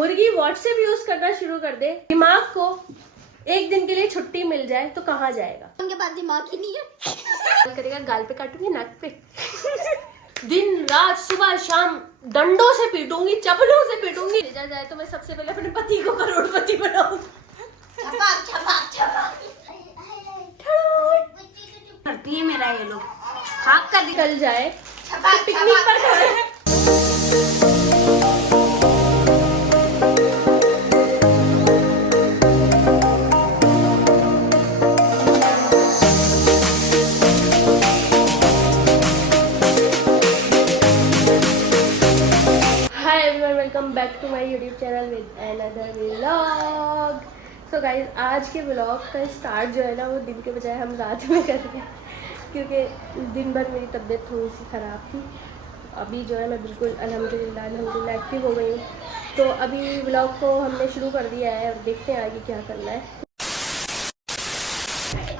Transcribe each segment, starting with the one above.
मुर्गी WhatsApp use करना शुरू कर दे, दिमाग को एक दिन के लिए छुट्टी मिल जाए तो कहाँ जाएगा? उनके पास दिमाग ही नहीं है। करेगा गाल पे काटूंगी, नाक पे दिन रात सुबह शाम डंडों से पीटूंगी, चपलों से पीटूंगी। भेजा जाए तो मैं सबसे पहले अपने पति को करोड़पति बनाऊंगी। छपाक छपाक छपाक करती है मेरा ये लोग खाक का निकल जाए छपाक पिकनिक पर खड़े। Welcome back to my YouTube channel with another vlog. So guys, आज के व्लॉग का स्टार्ट जो है ना वो दिन के बजाय हम रात में कर रहे हैं, क्योंकि दिन भर मेरी तबीयत थोड़ी सी ख़राब थी। अभी जो है मैं बिल्कुल अल्हम्दुलिल्लाह एक्टिव हो गई हूँ। तो अभी व्लॉग को हमने शुरू कर दिया है और देखते हैं आगे क्या करना है।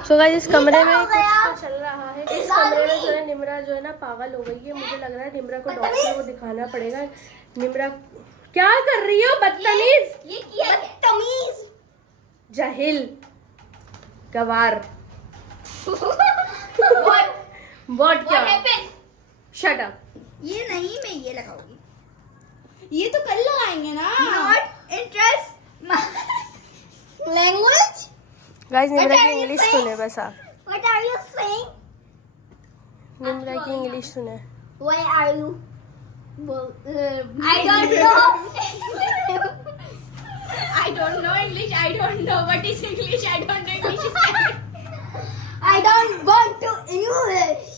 सो गाइस, इस कमरे में कुछ तो चल रहा है। इस कमरे में जो है निम्रा जो है ना पागल हो गई है। मुझे लग रहा है निम्रा को डॉक्टर को दिखाना पड़ेगा। निम्रा क्या कर रही हो? बदतमीज, ये किया है बदतमीज, जाहिल, गवार। व्हाट क्या? Shut up. ये नहीं, मैं ये लगाऊंगी। ये तो कल लगाएंगे ना। Not interest language. Guys, Nimra की इंग्लिश सुने बस आप। What are you saying? Nimra की इंग्लिश सुने। Why are you I don't know. I don't know English. I don't know what is English. I don't know English. I don't want to English.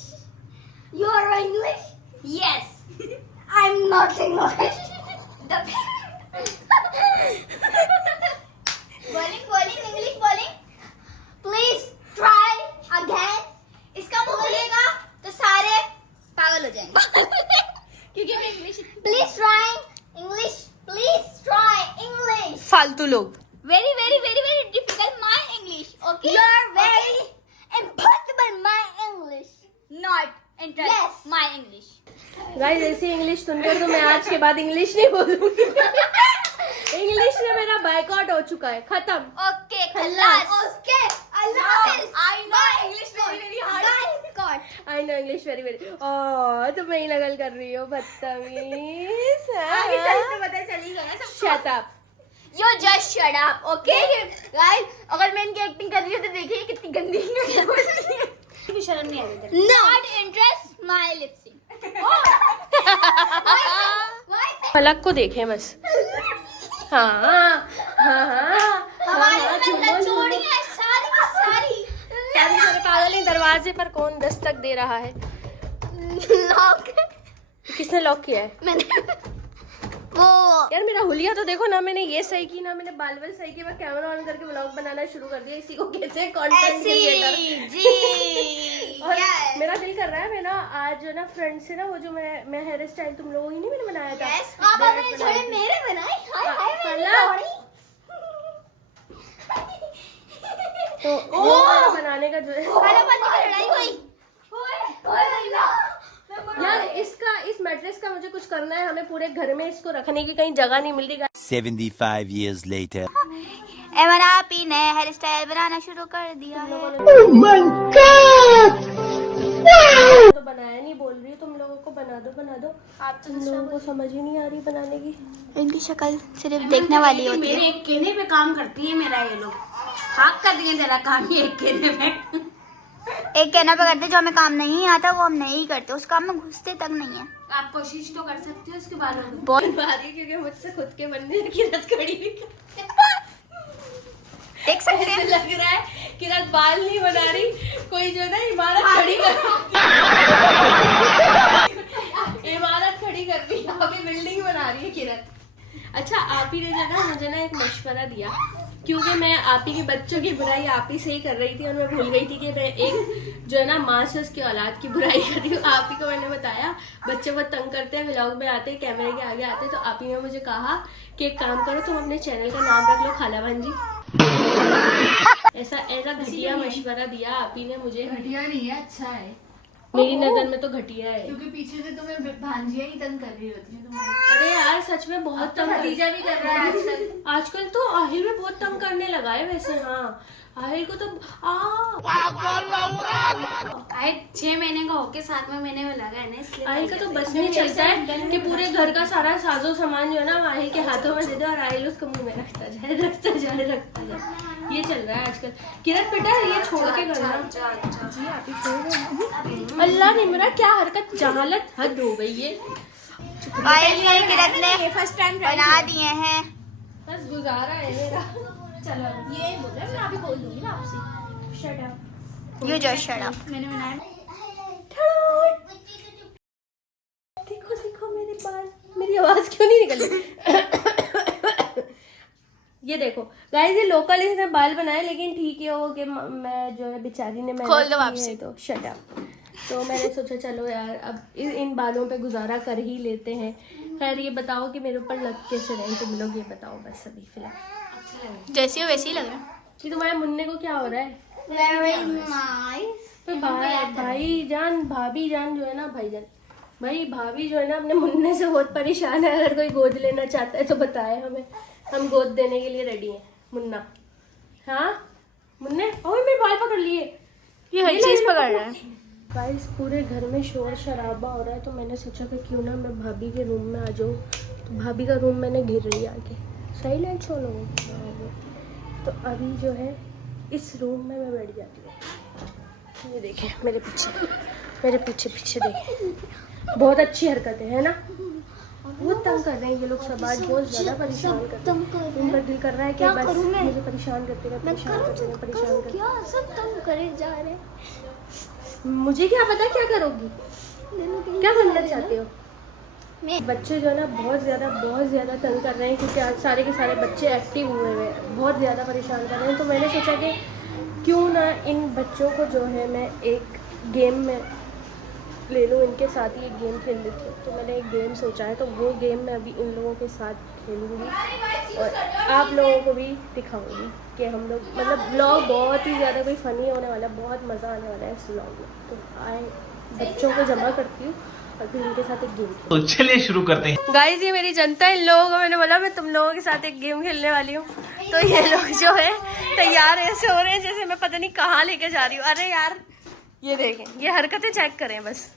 You are English? Yes. I'm not English. Bowling English bowling. Please try again. इसका मुंह खुलेगा तो सारे पागल हो जाएंगे। क्योंकि मैं English. Please try English, please try English. फालतू लोग। Very very very very difficult my English. Okay, you are very impossible my English, not interest my English. Guys, ऐसी इंग्लिश सुनकर तो मैं आज के बाद इंग्लिश नहीं बोलूंगी। इंग्लिश में मेरा बायकॉट हो चुका है, खत्म। ओके खल्लास। ओके अल्लाह हाफिज। I know English very very hard. I know English very very. Oh, तुम मेरी नकल कर रही हो, बदतमीज। आगे चल के पता चलेगा ना सबको। Shut up. You just shut up, okay? Guys, अगर मैं इनकी एक्टिंग कर रही हूँ तो देखिए कितनी गंदी है। शर्म नहीं आ रही। Not interest my lip sync. पलक को देखें बस। हाँ हाँ हाँ, हमारी लचोड़ी है सारी की सारी। सारे पागल हैं। दरवाजे पर कौन दस्तक दे रहा है? लॉक। किसने लॉक किया है? मैंने वो यार, मेरा हुलिया तो देखो ना। मैंने ये सही की ना, मैंने बाल वाल सही किया। मैं कैमरा ऑन करके व्लॉग बनाना शुरू कर दिया। इसी को कहते हैं कंटेंट क्रिएटर जी। और मेरा दिल कर रहा है मैं ना आज जो ना फ्रेंड से ना वो जो मैं हेयर स्टाइल तुम लोगों ही नहीं मैंने बनाया था। यस, आप अपने छोड़े मेरे बनाए। हाय हाय मेरी लौड़ी। तो वो वाला बनाने का जो है खाना बनने की लड़ाई हुई। ओए यार, इस मैट्रेस का मुझे कुछ करना है। हमें पूरे घर में इसको रखने की कहीं जगह नहीं मिल रही। 75 years later. एवन आप ही ने हेयर स्टाइल बनाना शुरू कर दिया है। तो बनाया नहीं, बोल रही हूँ तुम लोगों को बना दो। आप तो तुम लोगों को समझ ही नहीं आ रही बनाने की। इनकी शक्ल सिर्फ देखने वाली होती है। मेरे एक कहने पे काम करती है मेरा ये लोग खाक कर दिए तेरा काम ये एक कहने पे। एक कहना पे करते जो हमें काम नहीं आता वो हम नहीं करते, उस काम में घुसते तक नहीं है। आप कोशिश तो कर सकते हो उसके बालों में। बहुत भारी, क्योंकि मुझसे खुद के बनने की रस खड़ी हुई। देख सकते ऐसे हैं लग रहा है कि रात बाल नहीं बना रही, कोई जो ना इमारत खड़ी कर रही है। अभी बिल्डिंग बना रही है किरण। अच्छा, आप ही ने जो ना मुझे ना एक मशवरा दिया, क्योंकि मैं आप ही के बच्चों की बुराई आप ही से ही कर रही थी और मैं भूल गई थी कि मैं एक जो है ना माँ से उसकी औलाद की बुराई कर रही हूँ। आप ही को मैंने बताया बच्चे बहुत तंग करते हैं, व्लॉग में आते हैं, कैमरे के आगे आते हैं। तो आप ही ने मुझे कहा कि एक काम करो, तुम अपने चैनल का नाम रख लो खाला बहन जी। ऐसा घटिया मशवरा दिया आप ही ने मुझे। घटिया नहीं है, अच्छा है। मेरी नजर में तो घटिया है। क्योंकि पीछे से तुम्हें भांजियां ही तंग कर रही होती है तुम्हारी। अरे यार सच में बहुत तंग भतीजा भी कर रहा है आजकल। आजकल तो आहिल भी बहुत तंग करने लगा है वैसे। हाँ आहिल को तो 6 महीने का होके 7वें महीने में लगा है ना, इसलिए आहिल का तो बस नहीं चलता है कि पूरे घर का सारा साजो सामान जो है ना आहिल के हाथों में दे दे और आहिल उसको मुंह में रखता जाए रखता जाए रखता जाए। ये चल रहा है आजकल। किरण बेटा ये छोड़ के करना। जी आप ही छोड़। अल्लाह निमरा क्या हरकत, जहालत हद हो गई है। किरण ने फर्स्ट टाइम बना दिए हैं। बस गुजारा है मेरा। चलो ये बोल रहा है, मैं अभी बोल दूंगी ना आपसे। Shut up. You just shut up. मैंने बनाया। देखो देखो मेरे बाल, मेरी आवाज क्यों नहीं निकली? ये देखो गाइस, ये लोकल इसने बाल बनाए, लेकिन ठीक है वो कि मैं जो है बेचारी ने खोल दो मेहनत वापसी। की है तो शट अप। तो मैंने सोचा चलो यार अब इन बालों पे गुजारा कर ही लेते हैं। खैर ये बताओ कि मेरे ऊपर लग कैसे रहे तुम लोग, ये बताओ बस अभी फिलहाल। जैसी हो वैसी ही लग रहा है। कि तुम्हारे मुन्ने को क्या हो रहा है? Very nice. तो भाई जान भाभी जान जो है ना, भाई भाभी जो है ना अपने मुन्ने से बहुत परेशान है। अगर कोई गोद लेना चाहता है तो बताए हमें, हम गोद देने के लिए रेडी हैं। मुन्ना, हाँ मुन्ने, और मेरे बाल पकड़ लिए। ये हर चीज पकड़ रहा है। गाइस पूरे घर में शोर शराबा हो रहा है, तो मैंने सोचा कि क्यों ना मैं भाभी के रूम में आ जाऊँ। तो भाभी का रूम मैंने घेर रही आके। सही लाइट हो लोगों। तो अभी जो है इस रूम में मैं बैठ जाती हूँ। ये देखें मेरे पीछे पीछे देखें। बहुत अच्छी हरकतें है ना। बहुत तंग कर रहे हैं ये लोग सब आज, बहुत ज़्यादा परेशान कर रहे हैं। उनका दिल कर रहा है कि बस मुझे परेशान करते रहे, परेशान करते। सब तुम करे जा रहे। मुझे क्या पता क्या करोगी, क्या बनना चाहते हो? बच्चे जो है ना बहुत ज़्यादा तंग कर रहे हैं, क्योंकि आज सारे के सारे बच्चे एक्टिव हुए हैं, बहुत ज़्यादा परेशान कर रहे हैं। तो मैंने सोचा कि क्यों ना इन बच्चों को जो है मैं एक गेम में ले लूँ, इनके साथ ही एक गेम खेल लेती हूँ। तो मैंने एक गेम सोचा है, तो वो गेम मैं अभी इन लोगों के साथ खेलूँगी और आप लोगों को भी दिखाऊँगी कि हम लोग मतलब ब्लॉग बहुत ही ज़्यादा कोई फ़नी होने वाला है, बहुत मज़ा आने वाला है इस ब्लॉग में। तो आए बच्चों को जमा करती हूँ और फिर उनके साथ एक गेम। तो चलिए शुरू करते हैं। गाइस ये मेरी जनता है, इन लोगों को मैंने बोला मैं तुम लोगों के साथ एक गेम खेलने वाली हूँ। तो ये लोग जो है तैयार ऐसे हो रहे हैं जैसे मैं पता नहीं कहाँ लेके जा रही हूँ। अरे यार ये देखें, ये हरकतें चेक करें बस,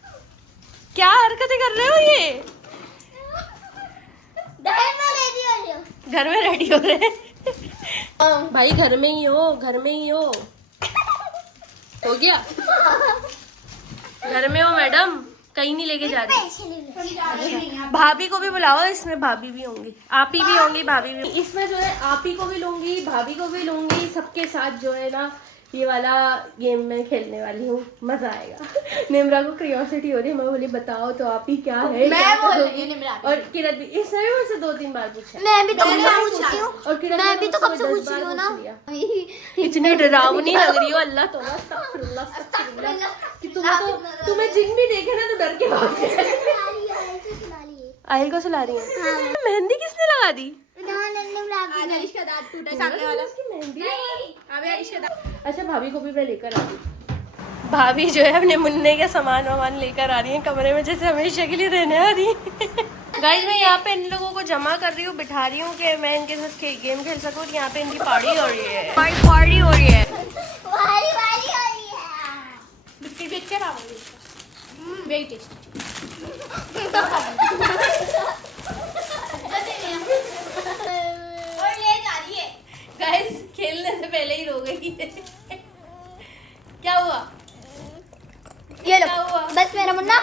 क्या हरकतें कर रहे हो ये? घर में रेडी हो रहे हैं। भाई घर में ही हो गया। घर में हो मैडम, कहीं नहीं लेके जा रही। भाभी को भी बुलाओ, इसमें भाभी भी होंगी, आप ही भी होंगी, भाभी भी। इसमें जो है आप ही को भी लूंगी, भाभी को भी लूंगी, सबके साथ जो है ना ये वाला गेम में खेलने वाली हूँ, मजा आएगा। निम्रा को क्यूरियोसिटी हो रही है, मैं बोली बताओ तो आप ही क्या है। मैं बोल रही हूँ निम्रा। और किरण इसने भी मुझसे 2-3 बार पूछा। मैं भी तो पूछ रही हूँ। और किरण मैं भी तो कब से मुझसे पूछ रही हूँ 10 ना। बार पूछ लिया। इतनी डरावनी लग रही हो, अल्लाह तौबा अस्तगफिरुल्लाह कि तुम्हें जिन भी देखे ना तो डर के भाग गए। आहिल को सुला रही है। मेहंदी किसने लगा दी? अच्छा भाभी को भी मैं लेकर आ रही। भाभी जो है अपने मुन्ने के सामान वामान लेकर आ रही है कमरे में, जैसे हमेशा के लिए रहने आ रही है। गाइस मैं यहाँ पे इन लोगों को जमा कर रही हूँ, बिठा रही हूँ कि मैं इनके साथ गेम खेल सकूँ। और यहाँ पे इनकी पार्टी हो रही है, पार्टी हो रही है। गाइस खेलने से पहले ही रो गई। क्या हुआ? ये लो बस मेरा मुन्ना।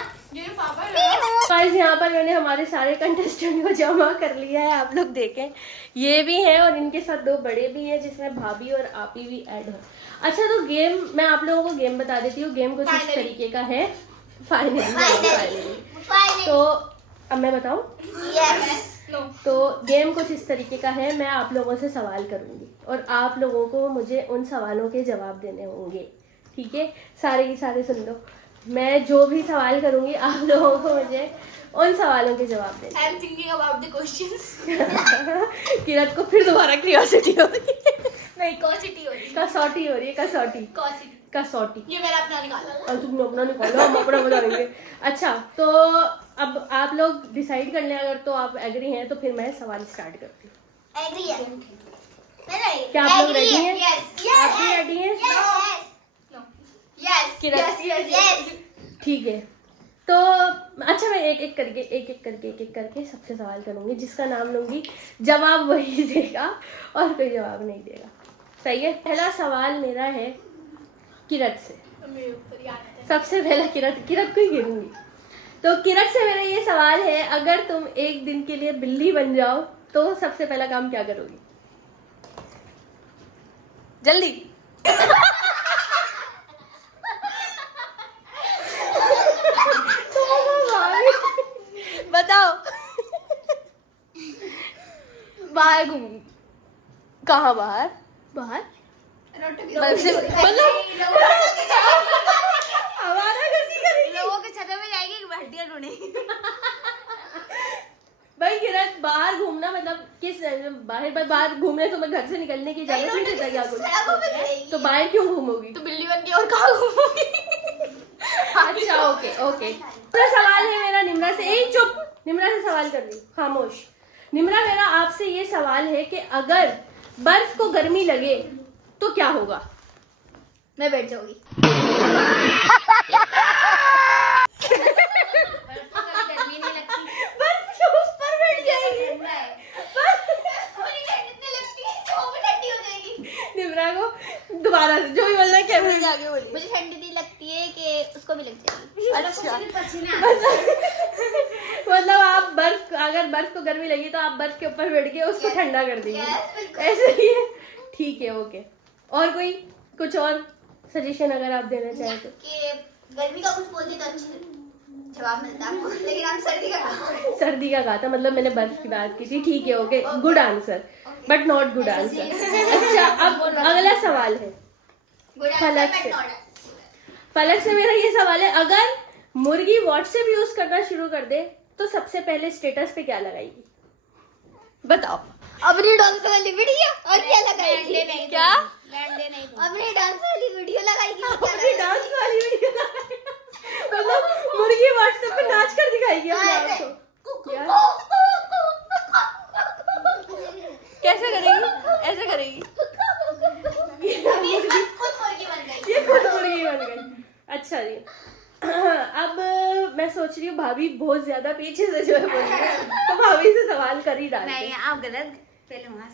गाइस यहाँ पर मैंने हमारे सारे कंटेस्टेंट को जमा कर लिया है, आप लोग देखें। ये भी है और इनके साथ 2 बड़े भी हैं, जिसमें भाभी और आपी भी ऐड हो। अच्छा तो गेम मैं आप लोगों को गेम बता देती हूँ। गेम कुछ इस तरीके का है। फाइनली तो अब मैं बताऊँ? तो गेम कुछ इस तरीके का है, मैं आप लोगों से सवाल करूंगी और आप लोगों को मुझे उन सवालों के जवाब देने होंगे, ठीक है? सारे के सारे सुन लो। मैं जो भी सवाल करूंगी आप लोगों को मुझे उन सवालों के जवाब देने। I am thinking about the questions. Kiran को फिर दोबारा क्यूरियोसिटी हो रही है। नहीं कसौटी हो रही है। कसौटी हो रही है, कसौटी। कसौटी। ये मैंने अपना निकाला। और तुमने अपना निकाला, हम अपना बताएंगे। अच्छा तो अब आप लोग डिसाइड कर लें, अगर तो आप एग्री हैं तो फिर मैं सवाल स्टार्ट करती हूँ। एग्री है। क्या आप लोग रेडी हैं? यस आप भी रेडी हैं? यस। ठीक है तो अच्छा मैं एक एक करके सबसे सवाल करूंगी, जिसका नाम लूंगी जवाब वही देगा और कोई जवाब नहीं देगा। सही है? पहला सवाल मेरा है किरत से। सबसे पहला किरत को ही गिरूंगी। तो किरत से मेरा ये सवाल है, अगर तुम एक दिन के लिए बिल्ली बन जाओ तो सबसे पहला काम क्या करोगी? जल्दी। बताओ। बाहर घूमूंगी। कहाँ बाहर? बाहर लोगों के छतों में जाएगी कि हड्डियां ढूंढेगी। भाई किरण, बाहर घूमना मतलब किस बाहर घूमने तुम्हें घर से निकलने की इजाजत नहीं देता क्या कुछ? तो बाहर क्यों घूमोगी? तो बिल्ली बन के और कहाँ घूमोगी? अच्छा ओके। तो सवाल है मेरा निम्रा से। चुप, निम्रा से सवाल कर रही हूँ, खामोश। निम्रा, मेरा आपसे ये सवाल है कि अगर बर्फ को गर्मी लगे तो क्या होगा? मैं बैठ जाऊंगी। गर्मी नहीं लगती। बर्फ के ऊपर बैठ जाएगी। निम्रा को दोबारा से जो भी बोलना है कैमरे के आगे बोलिए। मुझे ठंडी नहीं लगती है कि उसको भी लग जाएगी। अच्छा मतलब आप अगर बर्फ को गर्मी लगी तो आप बर्फ के ऊपर बैठ के उसको ठंडा कर देंगे, ऐसे ही है? ठीक है ओके। और कोई कुछ और सजेशन अगर आप देना चाहें तो? कि गर्मी का कुछ बोलते तो अच्छा जवाब मिलता आपको, लेकिन हम सर्दी का कहा था, मतलब मैंने बर्फ की बात की थी। ठीक है okay, good answer but not good answer. अच्छा अब अगला सवाल है फलक से मेरा ये सवाल है, अगर मुर्गी व्हाट्सएप यूज करना शुरू कर दे तो सबसे पहले स्टेटस पे क्या लगाएगी? बताओ। अपनी डांस वाली वीडियो और क्या लगाएगी? क्या? अपनी डांस वाली वीडियो लगाएगी। अपनी डांस वाली वीडियो लगाएगी मतलब मुर्गी व्हाट्सएप पे नाच कर दिखाएगी अपने आप को। कैसे करेगी? ऐसे करेगी? ये खुद मुर्गी बन गई। अच्छा जी अब मैं सोच रही हूँ भाभी बहुत ज्यादा पीछे से जो है बोल रही है, तो भाभी से सवाल कर ही डालते हैं। नहीं आप गलत। पहले वहाँ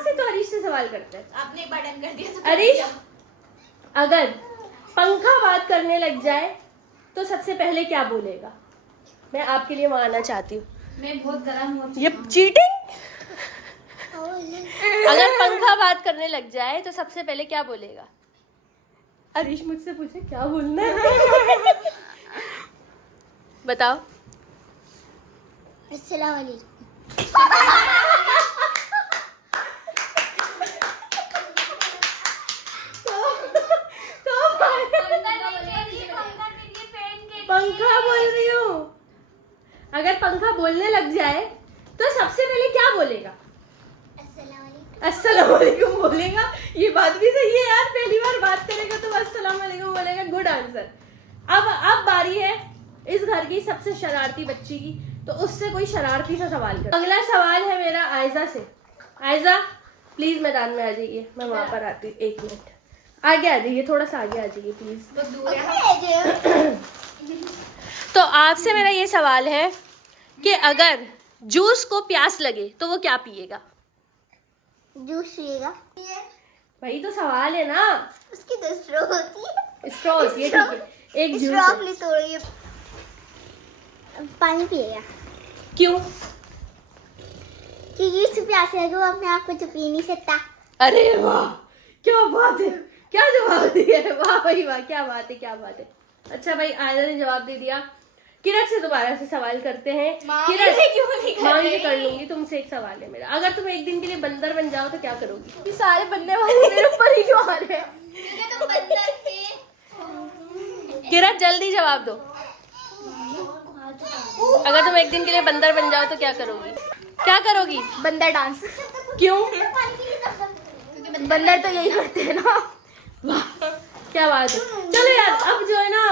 से तो अरीश से सवाल करते हैं। आपने एक बार डन कर दिया तो अरीश, अगर पंखा बात करने लग जाए तो सबसे पहले क्या बोलेगा? मैं आपके लिए वहां आना चाहती हूँ। मैं बहुत गर्म हूँ। ये चीटिंग। अगर पंखा बात करने लग जाए तो सबसे पहले क्या बोलेगा? अरीश मुझसे पूछे क्या बोलना है। बताओ। अस्सलाम वालेकुम। पंखा बोल रही हूँ। अगर पंखा बोलने लग जाए तो सबसे पहले क्या बोलेगा? अस्सलाम वालेकुम बोलेगा। ये बात भी सही है यार, पहली बार बात करेगा तो अस्सलाम वालेकुम बोलेगा। Good answer. अब बारी है इस घर की सबसे शरारती बच्ची की, तो उससे कोई शरारती सा सवाल कर। अगला सवाल है मेरा आयजा से। आयजा प्लीज मैदान में आ जाइए, मैं वहां पर आती हूँ। 1 मिनट आगे आ जाइए, थोड़ा सा आगे आ जाइए प्लीज। तो आपसे मेरा ये सवाल है कि अगर जूस को प्यास लगे तो वो क्या पिएगा? जूस पिएगा। वही तो सवाल है ना। उसकी तो स्ट्रॉ होती है। स्ट्रॉ होती है, ठीक है। एक जूस स्ट्रॉ है। अपनी तोड़िए, पानी पिएगा क्यों? क्योंकि उससे प्यास लगे, वो अपने आप को तो पी नहीं सकता। अरे वाह क्या बात है, क्या जवाब दिया है। वाह भाई वाह, क्या बात है, क्या बात है। अच्छा भाई आयजा ने जवाब दे दिया। किरण से दोबारा से सवाल करते हैं। किरण मां से कर लूंगी, तुमसे एक सवाल है मेरा। अगर तुम एक दिन के लिए बंदर बन जाओ तो क्या करोगी? सारे बनने वाले मेरे ऊपर ही क्यों आ रहे हैं? तुम बंदर थे। किरण जल्दी जवाब दो। अगर तुम एक दिन के लिए बंदर बन जाओ तो क्या करोगी? क्या करोगी? बंदर डांस। क्यों? क्योंकि बंदर तो यही करते हैं ना। वाह क्या बात है। चलो यार अब जो है ना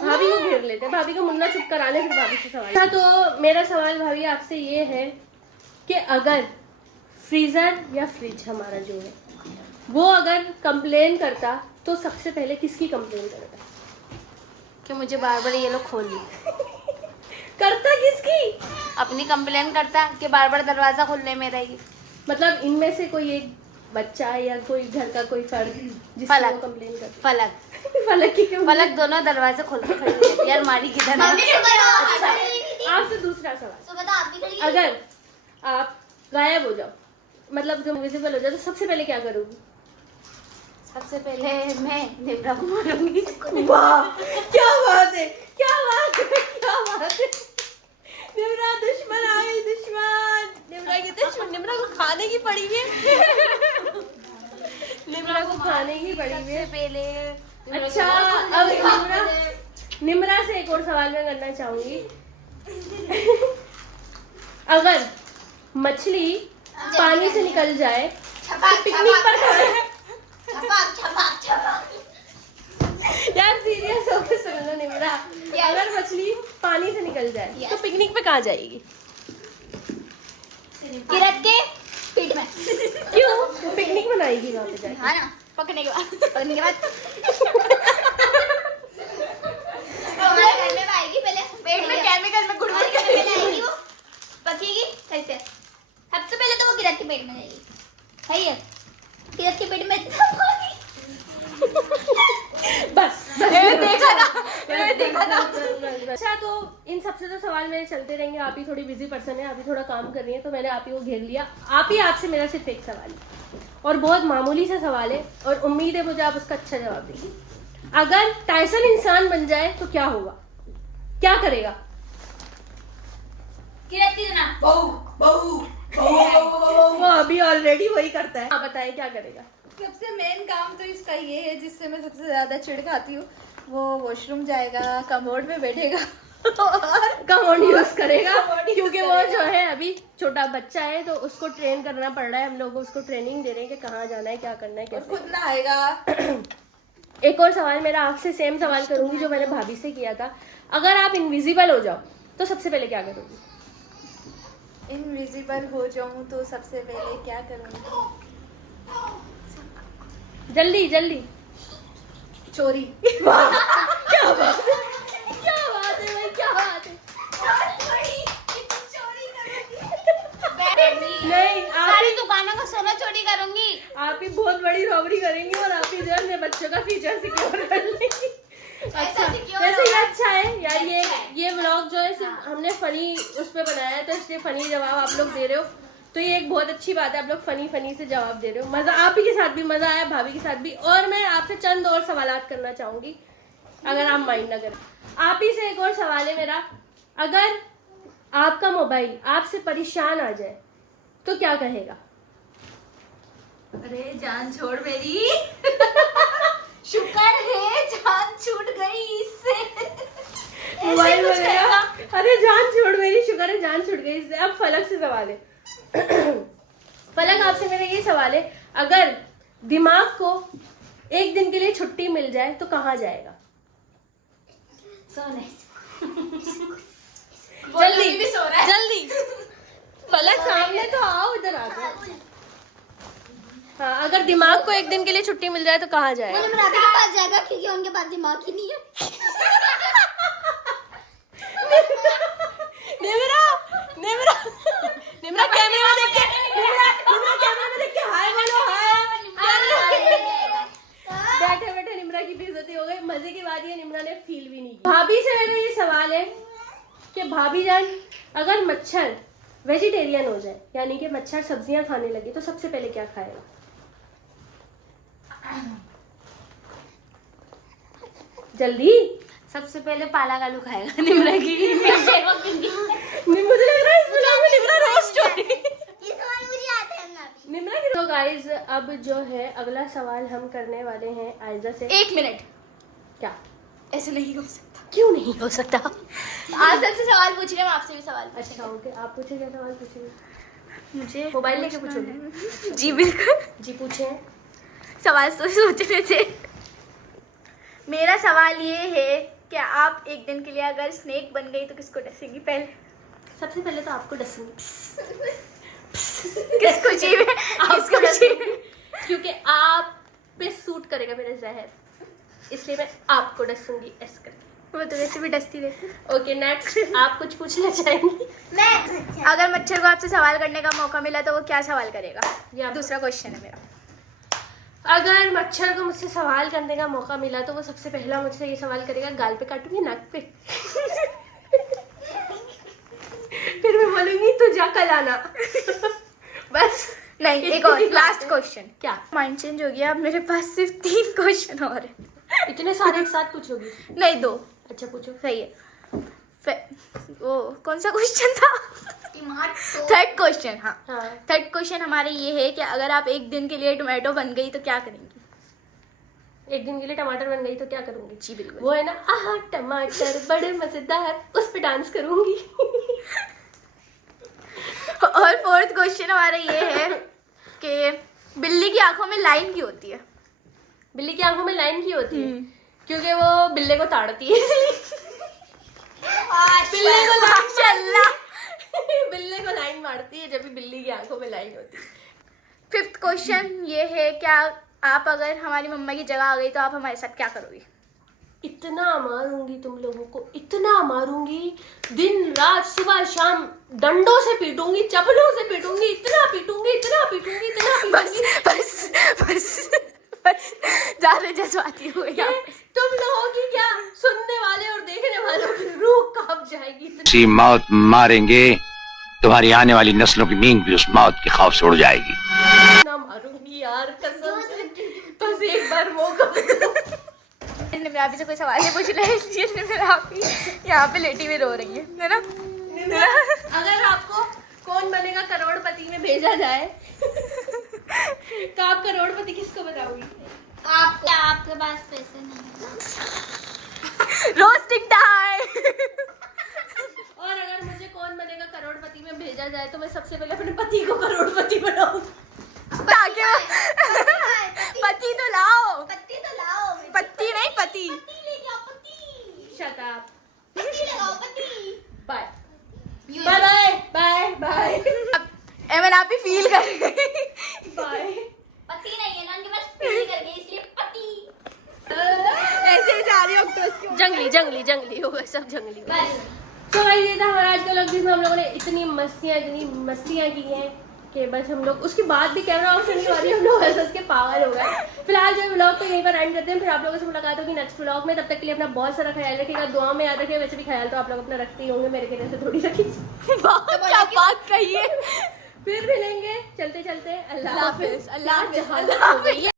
भाभी को घेर लेते हैं, भाभी को मुन्ना चुप कराने फिर भाभी से सवाल। अच्छा तो मेरा सवाल भाभी आपसे ये है कि अगर फ्रीजर या फ्रिज हमारा जो है वो अगर कंप्लेन करता तो सबसे पहले किसकी कंप्लेन करता? कि मुझे बार बार ये लोग खोल दी। करता किसकी? अपनी कंप्लेन करता कि बार बार दरवाजा खोलने में रहेगी। मतलब इनमें से कोई एक बच्चा या कोई घर का कोई फर्द जिसको फलक। वो कंप्लेन करता? फलक फलक की क्यों? फलक दोनों दरवाजे खोल के खड़ी रहती है। यार मारी किधर है? आपसे दूसरा सवाल, तो बता आप भी खड़ी है। अगर आप गायब हो जाओ, मतलब जो विजिबल हो जाए, तो सबसे पहले क्या करोगी? सबसे पहले मैं निब्रा को मारूंगी। वाह क्या बात है, क्या बात है, क्या बात है। निम्रा दुश्मन आई, दुश्मन निम्रा की दुश्मन, निम्रा को खाने की पड़ी हुई है। निम्रा को खाने की पड़ी हुई है। पहले अच्छा अब निम्रा से एक और सवाल मैं करना चाहूंगी। अगर मछली पानी से निकल जाए छपाक पिकनिक पर छपाक छपाक छपाक। यार सीरियस होकर सुन लो निम्रा, अगर मछली पानी से निकल जाए तो पिकनिक पे कहाँ जाएगी? किरत के पीठ में। क्यों? वो पिकनिक बनाएगी वहाँ पे जाके। हाँ ना, पकने के बाद हमारे घर में आएगी, पहले पेट में केमिकल में गुड़गुड़ के पहले आएगी, वो पकेगी कैसे? सबसे पहले तो वो किरत के पेट में जाएगी। है ये किरत के पेट में इतना पानी। बस देखा था, देखा था। अच्छा तो इन सबसे तो सवाल मेरे चलते रहेंगे। आप ही थोड़ी बिजी पर्सन है, आप ही थोड़ा काम कर रही है, तो मैंने आप ही को घेर लिया। आप ही आपसे मेरा सिर्फ एक सवाल है और बहुत मामूली सा सवाल है और उम्मीद है मुझे आप उसका अच्छा जवाब देंगे। अगर टाइसन इंसान बन जाए तो क्या होगा, क्या करेगा? किरत की ना वो अभी ऑलरेडी वही करता है। हाँ बताए क्या करेगा? सबसे मेन काम तो इसका ये है जिससे मैं सबसे ज्यादा चिढ़ खाती हूँ, वो वॉशरूम जाएगा, कमोड में बैठेगा और कमोड यूज करेगा क्योंकि वो जो है अभी छोटा बच्चा है तो उसको ट्रेन करना पड़ रहा है। हम लोग उसको ट्रेनिंग दे रहे हैं कि कहाँ जाना है, क्या करना है, कैसे। खुद नहाएगा। एक और सवाल मेरा आपसे सेम सवाल करूंगी जो मैंने भाभी से किया था। अगर आप इनविजिबल हो जाओ तो सबसे पहले क्या करोगी? इनविजिबल हो जाऊं तो सबसे पहले क्या करूंगी? जल्दी जल्दी। चोरी। वाह क्या बात है, क्या बात है भाई, क्या बात है। नहीं आप सारी दुकानों का सोना चोरी करूंगी। आप ही बहुत बड़ी रॉबरी करेंगी और आप ही जो है अपने बच्चों का फ्यूचर सिक्योर कर लेंगी। अच्छा secure वैसे ये होगा। अच्छा है यार। ये व्लॉग जो है सिर्फ हमने फनी उस पर बनाया है तो इसलिए फनी जवाब आप लोग दे रहे हो, तो ये एक बहुत अच्छी बात है। आप लोग फनी से जवाब दे रहे हो। मजा आप ही के साथ भी मजा आया, भाभी के साथ भी। और मैं आपसे चंद और सवालात करना चाहूंगी अगर आप माइंड ना करें। आप ही से एक और सवाल है मेरा, अगर आपका मोबाइल आपसे परेशान आ जाए तो क्या कहेगा? अरे जान छोड़ मेरी। शुक्र है जान छूट गई इससे। मोबाइल वगैरह। अरे जान छोड़ मेरी, शुक्र है जान छूट गई इससे। अब फलक से सवाल है। फलक आपसे मेरा ये सवाल है, अगर दिमाग को एक दिन के लिए छुट्टी मिल जाए तो कहाँ जाएगा? जल्दी भी सो रहा है। जल्दी। फलक सामने तो आओ, इधर आ जाओ। हाँ अगर दिमाग को एक दिन के लिए छुट्टी मिल जाए तो कहाँ जाएगा? वो निम्रा के पास जाएगा क्योंकि उनके पास दिमाग ही नहीं है। निम्रा निम्रा निम्रा कैमरा में देख के, निम्रा कैमरा में देख के हाय बोलो, हाय। बैठे बैठे निम्रा की बेइज्जती हो गई। मजे की बात ये निम्रा ने फील भी नहीं की। भाभी से मेरा ये सवाल है कि भाभी जान अगर मच्छर वेजिटेरियन हो जाए, यानी कि मच्छर सब्जियां खाने लगे, तो सबसे पहले क्या खाएगा? जल्दी। सबसे पहले पाला आलू खाएगा निम्रा की। मुझे लग रहा है इस व्लॉग में निम्रा रोस्ट हो रही है। ये सवाल मुझे आता है ना। निम्रा की। तो गाइज अब जो है अगला सवाल हम करने वाले हैं आयजा से। 1 मिनट। क्या? ऐसे नहीं हो सकता। क्यों नहीं हो सकता? आप सबसे सवाल पूछ रहे हैं, आपसे भी सवाल पूछ अच्छा ओके, आप पूछे क्या सवाल पूछेंगे? मुझे मोबाइल लेके पूछोगे? जी बिल्कुल। जी पूछे। सवाल तो सोचने थे। मेरा सवाल ये है कि आप एक दिन के लिए अगर स्नेक बन गई तो किसको डसेंगी पहले? सबसे पहले तो आपको डसूंगी किस खुशी में? किस खुशी में? क्योंकि आप पे सूट करेगा मेरा जहर, इसलिए मैं आपको डसूंगी ऐसे करके। वो तो वैसे भी डसती रहती। ओके नेक्स्ट, आप कुछ पूछना चाहेंगी? मैं अगर मच्छर को आपसे सवाल करने का मौका मिला तो वो क्या सवाल करेगा? या दूसरा क्वेश्चन है मेरा। अगर मच्छर को मुझसे सवाल करने का मौका मिला तो वो सबसे पहला मुझसे ये सवाल करेगा, गाल पे काटूंगी नाक पे? फिर मैं बोलूंगी तू जा कल आना। बस नहीं, एक और लास्ट क्वेश्चन। क्या? माइंड चेंज हो गया, अब मेरे पास सिर्फ 3 क्वेश्चन और हैं। इतने सारे एक साथ पूछोगी? नहीं, 2। अच्छा पूछो। सही है। वो कौन सा क्वेश्चन था? Third question. हाँ, थर्ड क्वेश्चन हमारे ये है कि अगर आप एक दिन के लिए टोमेटो बन गई तो क्या करेंगी? एक दिन के लिए टमाटर बन गई तो क्या करूंगी? जी बिल्कुल। वो है ना, आहा टमाटर बड़े मजेदार, उस पे डांस करूंगी। और फोर्थ क्वेश्चन हमारा ये है कि बिल्ली की आंखों में लाइन क्यों होती है? बिल्ली की आंखों में लाइन की होती है क्योंकि वो बिल्ले को ताड़ती है, इसलिए बिल्ले को माशाल्लाह। बिल्ले को लाइन मारती है जब भी बिल्ली की आंखों में लाइन होती है। फिफ्थ क्वेश्चन ये है, क्या आप अगर हमारी मम्मा की जगह आ गई तो आप हमारे साथ क्या करोगी? इतना मारूंगी तुम लोगों को, इतना मारूंगी, दिन रात सुबह शाम डंडों से पीटूंगी, चपलों से पीटूंगी, इतना पीटूंगी, इतना पीटूंगी, इतना पीटूंगी। बस बस बस ज्यादा जज्बाती हो गया। तुम लोगों की क्या, सुनने वाले और देखने वालों की रूह कांप जाएगी। सी मौत मारेंगे, तुम्हारी आने वाली नस्लों की नींद भी उस मौत के खौफ से उड़ जाएगी। इतना मारूंगी यार कसम से, बस एक बार मौका दो। मेरे आप से कोई सवाल नहीं पूछ रहे, इसलिए मेरे आप ही यहाँ पे लेटी हुई रो रही है ना? अगर आपको कौन बनेगा करोड़पति में भेजा जाए तो आप करोड़पति किसको बताओगी? आपके पास पैसे नहीं। Roasting time. और अगर मुझे कौन बनेगा करोड़पति में भेजा जाए तो मैं सबसे पहले अपने पति को करोड़पति बनाऊंगी। ताकि पति तो लाओ, पत्ती तो लाओ। पत्ती नहीं पति। पत्ती ले जाओ, पत्ती। Shut up. पत्ती लगाओ, पत्ती। Bye bye bye bye bye. Aiman आप ही फील कर गई। बाय। पत्ती नहीं है ना उनके पास, फील कर गई इसलिए पत्ती। ऐसे ही जा रही हो। जंगली जंगली जंगली हो गए सब, जंगली। बस तो भाई ये था हमारा आज का व्लॉग, जिसमें हम लोगों ने इतनी मस्तियाँ की हैं कि बस हम लोग उसके बाद भी कैमरा ऑफ करने वाली हम लोग हंस के पागल हो गए। फिलहाल जो व्लॉग को यहीं पर एंड करते हैं, फिर आप लोगों से मुलाकात होगी नेक्स्ट व्लॉग में। तब तक के लिए अपना बहुत सारा ख्याल रखिएगा, दुआ में याद रखिएगा। वैसे भी ख्याल तो आप लोग अपना रखते ही होंगे, मेरे कहने से थोड़ी रखी। क्या बात कही है। फिर मिलेंगे चलते चलते। अल्लाह हाफिज। अल्लाह हाफिज।